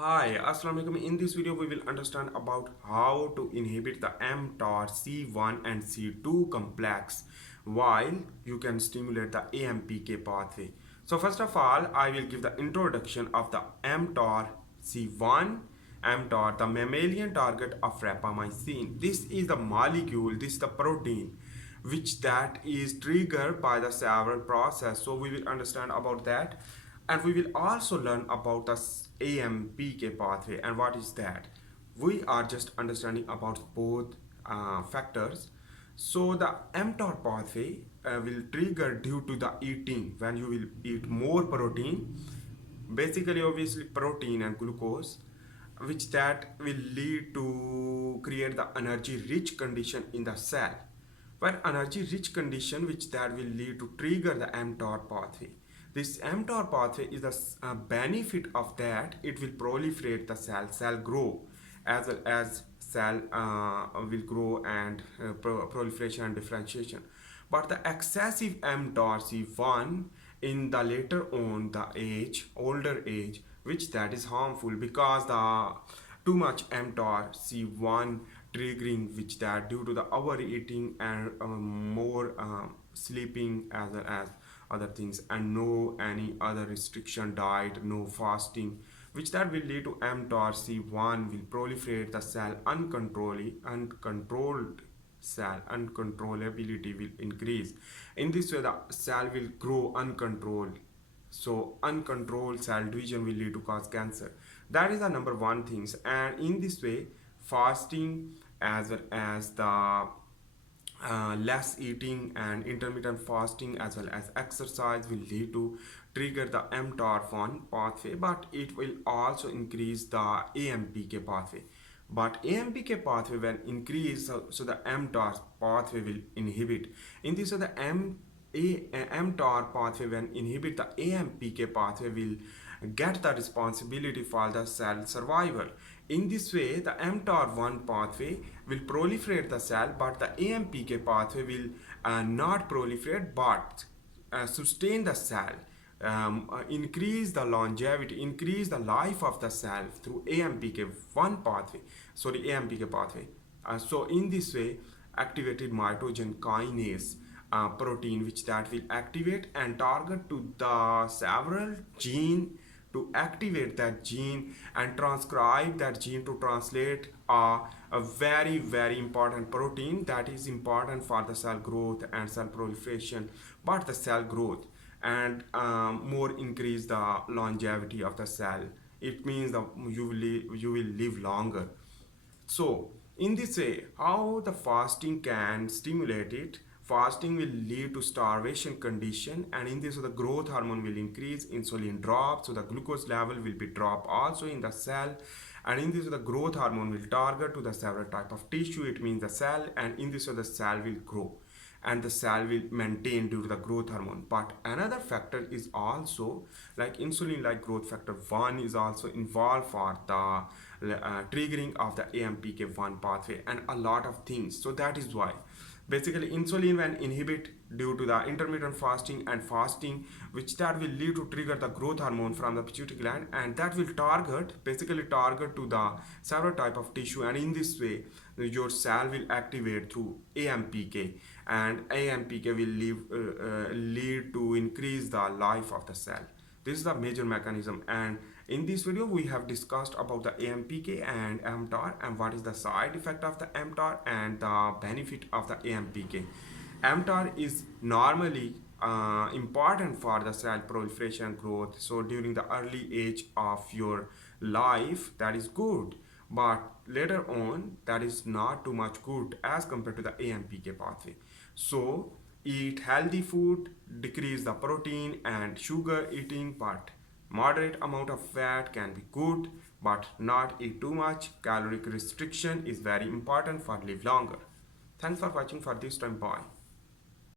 Hi, Assalamu alaikum. In this video, we will understand about how to inhibit the mtor C1 and C2 complex while you can stimulate the Ampk pathway. So first of all, I will give the introduction of the mtor C1. mtor, the mammalian target of rapamycin. This is the molecule, this is the protein which that is triggered by the several process. So we will understand about that, and we will also learn about the AMPK pathway and what is that. We are just understanding about both factors. So the mTOR pathway will trigger due to the eating. When you will eat more protein, basically obviously protein and glucose, which that will lead to create the energy rich condition in the cell, where energy rich condition which that will lead to trigger the mTOR pathway. This mTOR pathway is the benefit of that. It will proliferate the cell grow, as well as cell will grow and proliferation and differentiation. But the excessive mTOR C1 in the later on the older age, which that is harmful because the too much mTOR C1 triggering, which that due to the overeating and more sleeping, as well as other things, and no any other restriction diet, no fasting, which that will lead to mTOR C1 will proliferate the cell uncontrolled cell uncontrollability will increase. In this way the cell will grow uncontrolled, so uncontrolled cell division will lead to cause cancer. That is the number one things. And in this way fasting, as well as the less eating and intermittent fasting, as well as exercise, will lead to trigger the mTOR1 pathway, but it will also increase the AMPK pathway. But AMPK pathway when increase, so the mTOR pathway will inhibit. In this way the mTOR pathway when inhibit, the AMPK pathway will get the responsibility for the cell survival. In this way the mTOR1 pathway will proliferate the cell, but the AMPK pathway will not proliferate but sustain the cell, increase the longevity, increase the life of the cell through AMPK1 pathway, sorry, AMPK pathway. So in this way activated mitogen kinase protein, which that will activate and target to the several gene to activate that gene and transcribe that gene to translate a very important protein that is important for the cell growth and cell proliferation, but the cell growth and more increase the longevity of the cell. It means that you will live longer. So in this way, how the fasting can stimulate it? Fasting will lead to starvation condition, and in this way the growth hormone will increase, insulin drop, so the glucose level will be drop also in the cell, and in this way the growth hormone will target to the several type of tissue, it means the cell, and in this way the cell will grow and the cell will maintain due to the growth hormone. But another factor is also like insulin like growth factor 1 is also involved for the triggering of the AMPK1 pathway and a lot of things. So that is why basically insulin when inhibit due to the intermittent fasting and fasting, which that will lead to trigger the growth hormone from the pituitary gland, and that will basically target to the several type of tissue, and in this way your cell will activate through AMPK, and AMPK will lead to increase the life of the cell. This is the major mechanism, and in this video we have discussed about the AMPK and mTOR and what is the side effect of the mTOR and the benefit of the AMPK. mTOR is normally important for the cell proliferation and growth. So during the early age of your life that is good, but later on that is not too much good as compared to the AMPK pathway. So eat healthy food, decrease the protein and sugar eating, but moderate amount of fat can be good, but not eat too much. Caloric restriction is very important for live longer. Thanks for watching for this time. Bye.